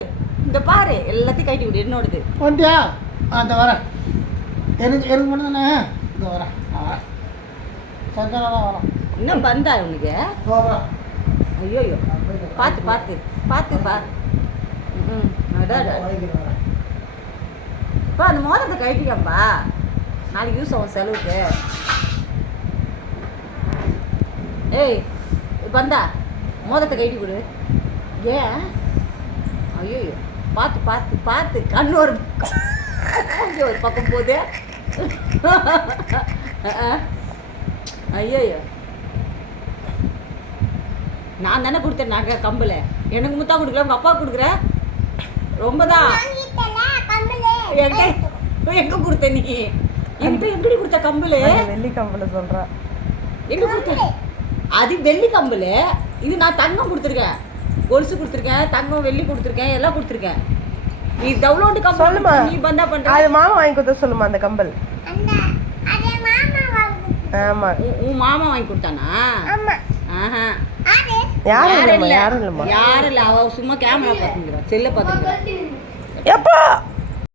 இந்த பாரு எல்லாத்தையும் கட்டி விடு என்னோடது. வந்துட்டியா? அந்த வரேன். எனக்கு மட்டும் தானே. இந்த வரேன். சங்கரெல்லாம் வரோம். இன்னும் பந்தா உனக்கு? போகிறோம். ஐயோ பார்த்து பார்த்து பார்த்து பாரு. இப்போ அந்த மோதிரத்தை கட்டிக்கப்பா, நாளைக்கு யூஸ் ஆகும் செலவுக்கு. ஏய் பந்தா மோதிரத்தை கட்டி கொடு. ஏன்? ஐயோ பார்த்து பார்த்து பார்த்து கண்ணு ஒரு ஒரு பக்கம் போகுது. ஐயோ நான் தானே கொடுத்தேன் நகை கம்பல். எனக்கு முத்தா கொடுக்கல, உங்கள் அப்பா கொடுக்குற. ரொம்ப தான் எங்க கொடுத்த நீ? என்கிட்ட எங்கடி கொடுத்த கம்பல்? வெள்ளி கம்பல் சொல்கிறா. எங்க கொடுத்த? அது வெள்ளி கம்பல். இது நான் தங்கம் கொடுத்துருக்கேன், கொலுசு கொடுத்துருக்கேன், தங்கம் வெள்ளி கொடுத்துருக்கேன், எல்லாம் கொடுத்துருக்கேன். நீ டவுன்லோடு கம்பல் சொல்லுமா? நீ பந்தா பண்ற. அது மாமா வாங்கி கொடுத்தா சொல்லுமா அந்த கம்பல்? ஆமா உன் மாமா வாங்கி கொடுத்தானா? ஆஹா யாரும் இல்லைம்மா, யாரும் இல்லைம்மா. யாரும் இல்லை, அவ சும்மா கேமரா பார்த்துங்கிறா, செல்ல பார்த்துங்கிறா. எப்பா